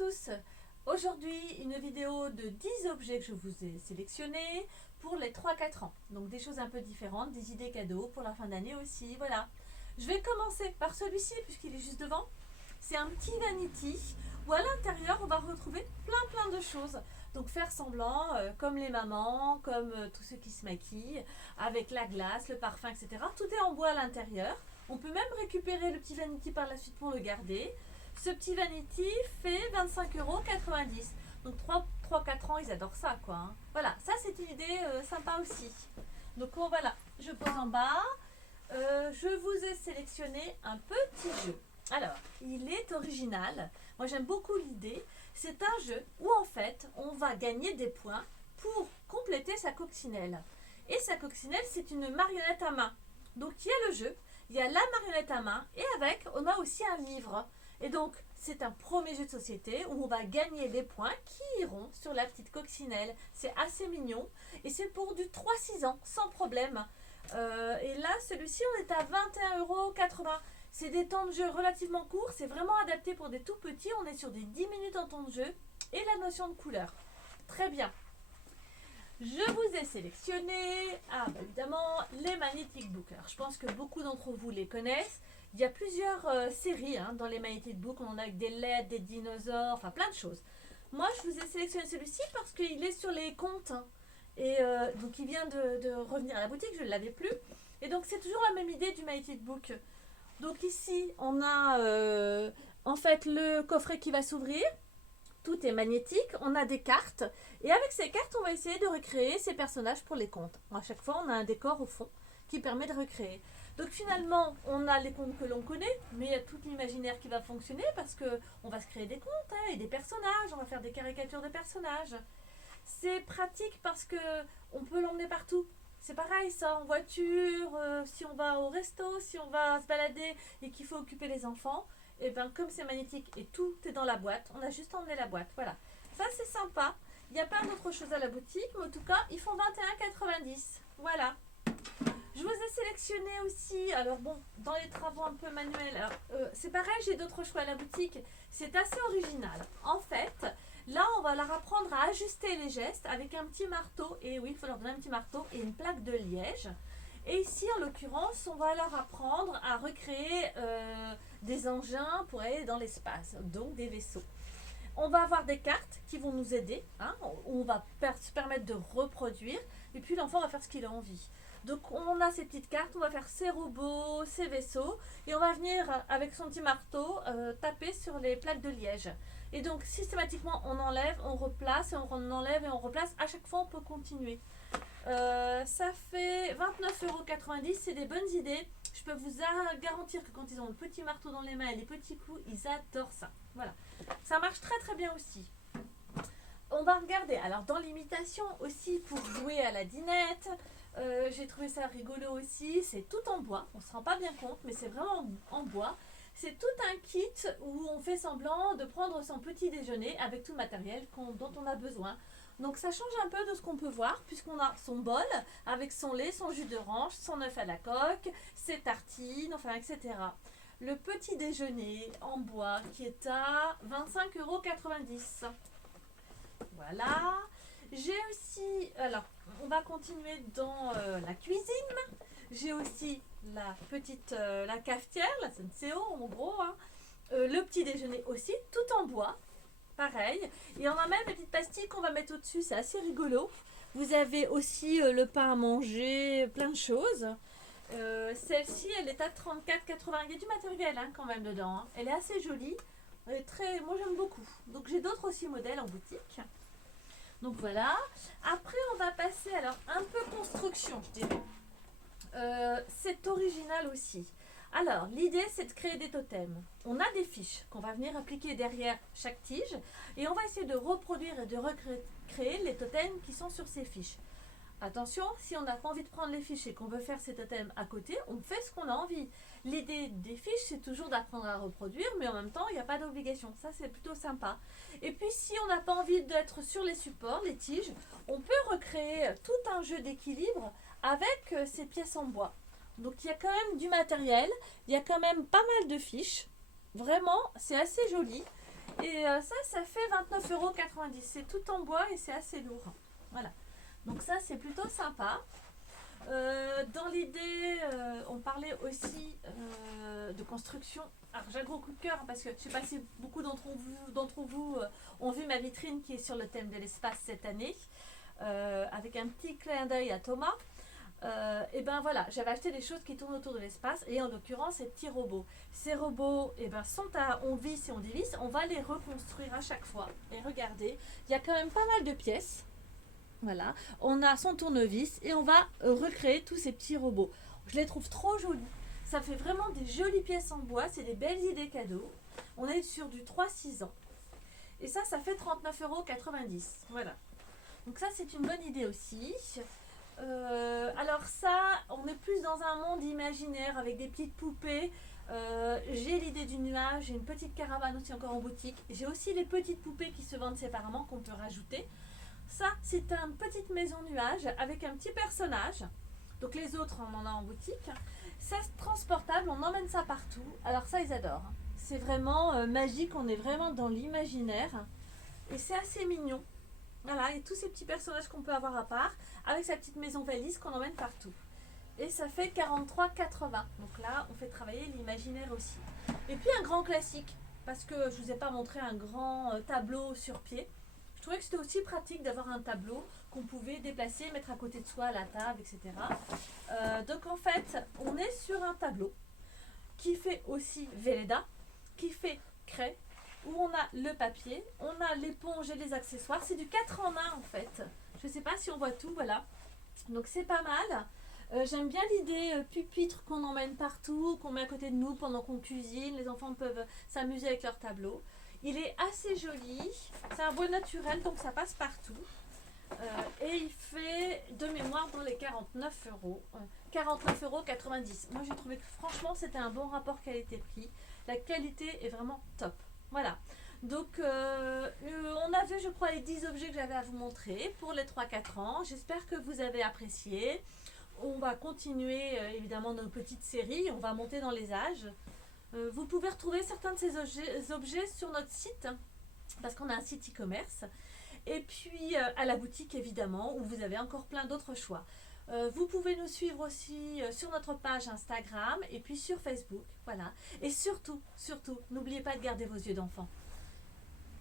tous. Aujourd'hui, une vidéo de 10 objets que je vous ai sélectionnés pour les 3-4 ans. Donc des choses un peu différentes, des idées cadeaux pour la fin d'année aussi, voilà. Je vais commencer par celui-ci puisqu'il est juste devant. C'est un petit vanity où à l'intérieur on va retrouver plein de choses. Donc faire semblant, comme les mamans, comme tous ceux qui se maquillent, avec la glace, le parfum, etc. Tout est en bois à l'intérieur. On peut même récupérer le petit vanity par la suite pour le garder. Ce petit vanity fait 25,90 €. Donc 3-4 ans, ils adorent ça, quoi. Hein. Voilà, ça c'est une idée sympa aussi. Donc voilà, je pose en bas. Je vous ai sélectionné un petit jeu. Alors, il est original. Moi, j'aime beaucoup l'idée. C'est un jeu où, en fait, on va gagner des points pour compléter sa coccinelle. Et sa coccinelle, c'est une marionnette à main. Donc, il y a le jeu, il y a la marionnette à main, et avec, on a aussi un livre. Et donc, c'est un premier jeu de société où on va gagner des points qui iront sur la petite coccinelle. C'est assez mignon. Et c'est pour du 3-6 ans, sans problème. Et là, celui-ci, on est à 21,80 €. C'est des temps de jeu relativement courts. C'est vraiment adapté pour des tout petits. On est sur des 10 minutes en temps de jeu. Et la notion de couleur. Très bien. Je vous ai sélectionné, évidemment, les Magnetic Books. Alors, je pense que beaucoup d'entre vous les connaissent. Il y a plusieurs séries dans les Magnetic Books. On a avec des lettres, des dinosaures, enfin plein de choses. Moi, je vous ai sélectionné celui-ci parce qu'il est sur les contes. Et donc, il vient de revenir à la boutique, je ne l'avais plus. Et donc, c'est toujours la même idée du Magnetic Book. Donc, ici, on a en fait le coffret qui va s'ouvrir. Tout est magnétique, on a des cartes. Et avec ces cartes, on va essayer de recréer ces personnages pour les contes. À chaque fois, on a un décor au fond qui permet de recréer. Donc finalement, on a les contes que l'on connaît, mais il y a tout l'imaginaire qui va fonctionner parce qu'on va se créer des contes et des personnages, on va faire des caricatures de personnages. C'est pratique parce qu'on peut l'emmener partout. C'est pareil ça, en voiture, si on va au resto, si on va se balader et qu'il faut occuper les enfants, et bien comme c'est magnétique et tout est dans la boîte, on a juste emmené la boîte. Voilà, ça c'est sympa. Il y a plein d'autres choses à la boutique, mais en tout cas, ils font 21,90 €. Voilà. Je vous ai sélectionné aussi, alors bon, dans les travaux un peu manuels, c'est pareil, j'ai d'autres choix à la boutique. C'est assez original. En fait, là, on va leur apprendre à ajuster les gestes avec un petit marteau. Et oui, il faut leur donner un petit marteau et une plaque de liège. Et ici, en l'occurrence, on va leur apprendre à recréer des engins pour aller dans l'espace, donc des vaisseaux. On va avoir des cartes qui vont nous aider, où on va se permettre de reproduire, et puis l'enfant va faire ce qu'il a envie. Donc on a ces petites cartes, on va faire ses robots, ses vaisseaux, et on va venir avec son petit marteau taper sur les plaques de liège. Et donc systématiquement on enlève, on replace, et on enlève et on replace. À chaque fois on peut continuer. Ça fait 29,90 €, c'est des bonnes idées. Je peux vous garantir que quand ils ont le petit marteau dans les mains et les petits clous, ils adorent ça. Voilà, ça marche très bien aussi. On va regarder, alors dans l'imitation aussi pour jouer à la dinette, j'ai trouvé ça rigolo aussi, c'est tout en bois, on ne se rend pas bien compte, mais c'est vraiment en bois. C'est tout un kit où on fait semblant de prendre son petit déjeuner avec tout le matériel dont on a besoin. Donc ça change un peu de ce qu'on peut voir, puisqu'on a son bol avec son lait, son jus d'orange, son œuf à la coque, ses tartines, enfin etc. Le petit déjeuner en bois qui est à 25,90 €. Voilà. J'ai aussi, alors on va continuer dans la cuisine. J'ai aussi la petite, la cafetière, la Senseo en gros. Le petit déjeuner aussi, tout en bois. Pareil. Et on a même des petites pastilles qu'on va mettre au-dessus, c'est assez rigolo. Vous avez aussi le pain à manger, plein de choses. Celle-ci, elle est à 34,80 €. Il y a du matériel quand même dedans. Elle est assez jolie. Elle est moi j'aime beaucoup. Donc j'ai d'autres aussi modèles en boutique. Donc voilà. Après, on va passer alors un peu construction, je dirais. C'est original aussi. Alors, l'idée, c'est de créer des totems. On a des fiches qu'on va venir appliquer derrière chaque tige et on va essayer de reproduire et de recréer les totems qui sont sur ces fiches. Attention, si on n'a pas envie de prendre les fiches et qu'on veut faire ces totems à côté, on fait ce qu'on a envie. L'idée des fiches, c'est toujours d'apprendre à reproduire, mais en même temps, il n'y a pas d'obligation. Ça, c'est plutôt sympa. Et puis, si on n'a pas envie d'être sur les supports, les tiges, on peut recréer tout un jeu d'équilibre avec ces pièces en bois. Donc, il y a quand même du matériel, il y a quand même pas mal de fiches. Vraiment, c'est assez joli. Et ça fait 29,90 €. C'est tout en bois et c'est assez lourd. Voilà. Donc ça, c'est plutôt sympa. Dans l'idée, on parlait aussi de construction. Alors j'ai un gros coup de cœur parce que je sais pas si beaucoup d'entre vous ont vu ma vitrine qui est sur le thème de l'espace cette année, avec un petit clin d'œil à Thomas. Et ben voilà, j'avais acheté des choses qui tournent autour de l'espace et en l'occurrence ces petits robots. Ces robots on visse et on dévisse, on va les reconstruire à chaque fois. Et regardez, il y a quand même pas mal de pièces. Voilà, on a son tournevis et on va recréer tous ces petits robots. Je les trouve trop jolis. Ça fait vraiment des jolies pièces en bois, c'est des belles idées cadeaux. On est sur du 3-6 ans. Et ça fait 39,90 €. Voilà. Donc ça, c'est une bonne idée aussi. Alors ça, on est plus dans un monde imaginaire avec des petites poupées. J'ai l'idée du nuage, j'ai une petite caravane aussi encore en boutique. J'ai aussi les petites poupées qui se vendent séparément qu'on peut rajouter. Ça, c'est une petite maison nuage avec un petit personnage. Donc les autres, on en a en boutique. C'est transportable, on emmène ça partout. Alors ça, ils adorent. C'est vraiment magique, on est vraiment dans l'imaginaire. Et c'est assez mignon. Voilà, et tous ces petits personnages qu'on peut avoir à part, avec sa petite maison valise qu'on emmène partout. Et ça fait 43,80 €. Donc là, on fait travailler l'imaginaire aussi. Et puis un grand classique, parce que je ne vous ai pas montré un grand tableau sur pied. Je trouvais que c'était aussi pratique d'avoir un tableau qu'on pouvait déplacer, mettre à côté de soi à la table, etc. Donc en fait, on est sur un tableau qui fait aussi Velleda, qui fait craie, où on a le papier, on a l'éponge et les accessoires. C'est du 4 en 1 en fait. Je ne sais pas si on voit tout, voilà. Donc c'est pas mal. J'aime bien l'idée pupitre qu'on emmène partout, qu'on met à côté de nous pendant qu'on cuisine. Les enfants peuvent s'amuser avec leur tableau. Il est assez joli. C'est un bois naturel, donc ça passe partout. Et il fait de mémoire dans les 49 €. 49,90 €. Moi j'ai trouvé que franchement c'était un bon rapport qualité-prix. La qualité est vraiment top. Voilà. Donc on a vu je crois les 10 objets que j'avais à vous montrer pour les 3-4 ans. J'espère que vous avez apprécié. On va continuer évidemment nos petites séries. On va monter dans les âges. Vous pouvez retrouver certains de ces objets sur notre site parce qu'on a un site e-commerce. Et puis à la boutique évidemment où vous avez encore plein d'autres choix. Vous pouvez nous suivre aussi sur notre page Instagram et puis sur Facebook. Voilà. Et surtout, n'oubliez pas de garder vos yeux d'enfant.